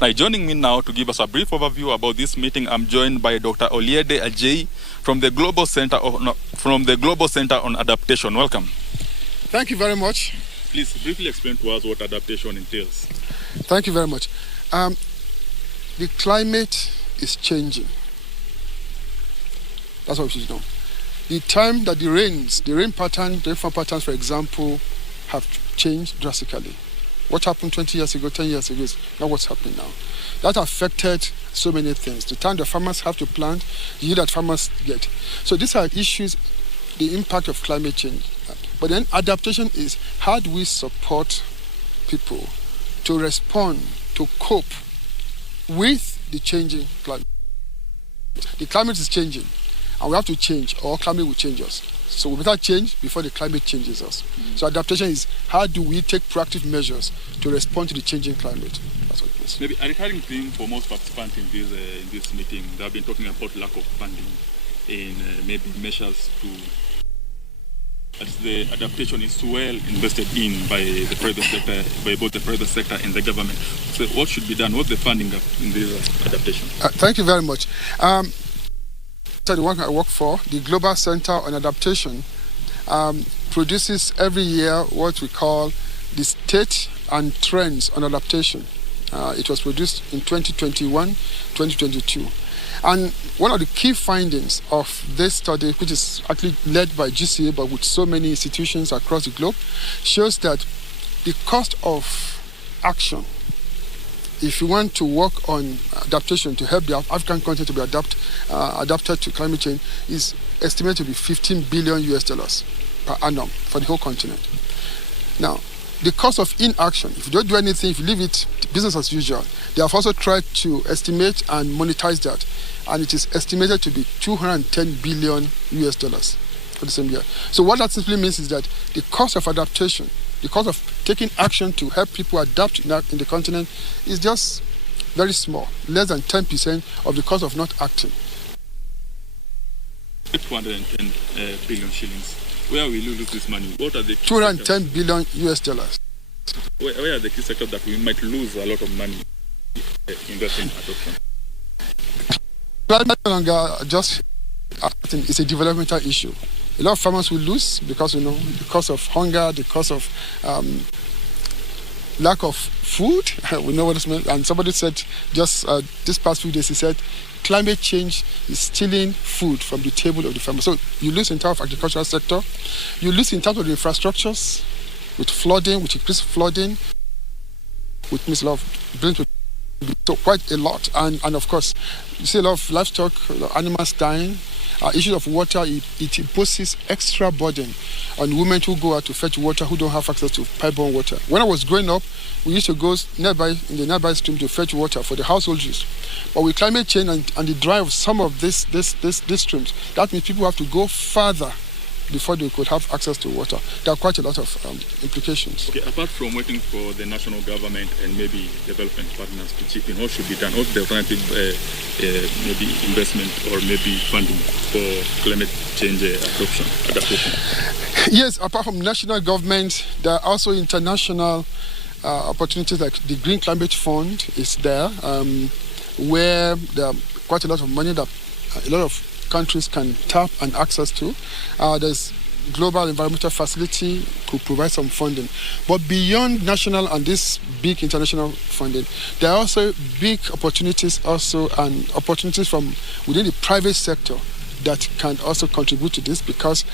Now, joining me now to give us a brief overview about this meeting, I'm joined by Dr. Oluyede Ajayi from the Global Center on Adaptation. Welcome. Thank you very much. Please briefly explain to us what adaptation entails. Thank you very much. The climate is changing. That's what we should know. The time that the rain patterns, for example, have changed drastically. What happened 20 years ago, 10 years ago is not what's happening now. That affected so many things. The time the farmers have to plant, the yield that farmers get. So these are issues, the impact of climate change. But then adaptation is how do we support people to respond, to cope with the changing climate. The climate is changing, and we have to change, or climate will change us. So we better change before the climate changes us. So adaptation is how do we take proactive measures to respond to the changing climate. That's what it means. Maybe a recurring theme for most participants in this meeting, they have been talking about lack of funding in maybe measures to, as the adaptation is well invested in by the private sector, by both the private sector and the government. So what should be done? What's the funding gap in this adaptation? Thank you very much. The one I work for, the Global Center on Adaptation, produces every year what we call the State and Trends on Adaptation. It was produced in 2021, 2022. And one of the key findings of this study, which is actually led by GCA, but with so many institutions across the globe, shows that the cost of action, if you want to work on adaptation to help the African continent to be adapted to climate change, is estimated to be $15 billion per annum for the whole continent. Now, the cost of inaction, if you don't do anything, if you leave it business as usual, they have also tried to estimate and monetize that, and it is estimated to be $210 billion for the same year. So what that simply means is that the cost of adaptation, the cost of taking action to help people adapt in the continent is just very small, less than 10% of the cost of not acting. 210 billion shillings. Where will you lose this money? What are the key $210 sectors? billion. Where are the key sectors that we might lose a lot of money investing in adoption? Climate no longer just it's a developmental issue. A lot of farmers will lose because, because of hunger, because of lack of food. We know what this means. And somebody said just this past few days, he said, climate change is stealing food from the table of the farmer. So you lose in terms of agricultural sector. You lose in terms of the infrastructures, with flooding, with increased flooding, which means a lot of brings so quite a lot. And of course, you see a lot of livestock, animals dying. Issues of water, it imposes extra burden on women who go out to fetch water who don't have access to pipe-borne water. When I was growing up, we used to go in the nearby stream to fetch water for the household use. But with climate change and the dry of some of these streams, that means people have to go further before they could have access to water. There are quite a lot of implications. Okay, apart from waiting for the national government and maybe development partners to chip in, what should be done? What's the alternative maybe investment or maybe funding for climate change adaptation? Yes, apart from national government, there are also international opportunities like the Green Climate Fund is there, where there are quite a lot of money that a lot of countries can tap and access to. There's Global Environmental Facility could provide some funding. But beyond national and this big international funding, there are also big opportunities and opportunities from within the private sector that can also contribute to this because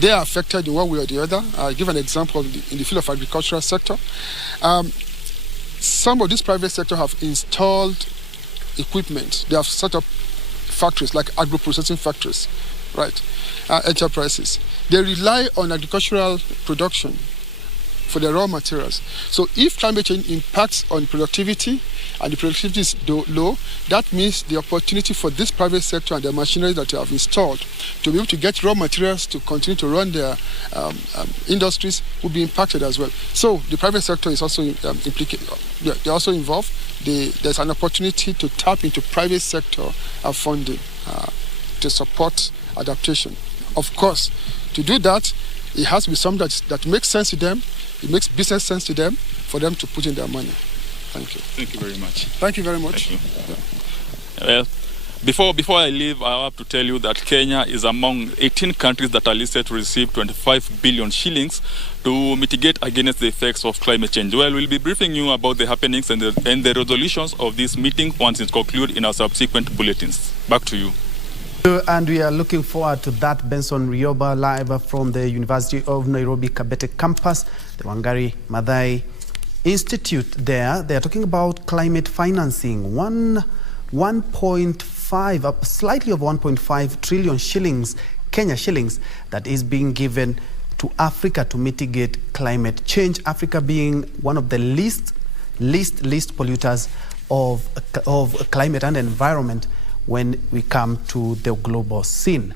they are affected in one way or the other. I'll give an example in the field of agricultural sector. Some of this private sector have installed equipment. They have set up factories like agro-processing factories, right? Enterprises. They rely on agricultural production for their raw materials. So if climate change impacts on productivity and the productivity is low, that means the opportunity for this private sector and the machinery that they have installed to be able to get raw materials to continue to run their industries will be impacted as well. So the private sector is also implicated. They're also involved. There's an opportunity to tap into private sector funding to support adaptation. Of course, to do that, it has to be something that makes sense to them. It makes business sense to them for them to put in their money. Thank you. Thank you very much. Thank you very much. Thank you. Before I leave, I have to tell you that Kenya is among 18 countries that are listed to receive 25 billion shillings to mitigate against the effects of climate change. Well, we'll be briefing you about the happenings and the resolutions of this meeting once it's concluded in our subsequent bulletins. Back to you. And we are looking forward to that. Benson Rioba live from the University of Nairobi Kabete campus, the Wangari Maathai Institute there. They are talking about climate financing. 1.5, slightly over 1.5 trillion shillings, Kenya shillings, that is being given to Africa to mitigate climate change. Africa being one of the least polluters of climate and environment when we come to the global scene.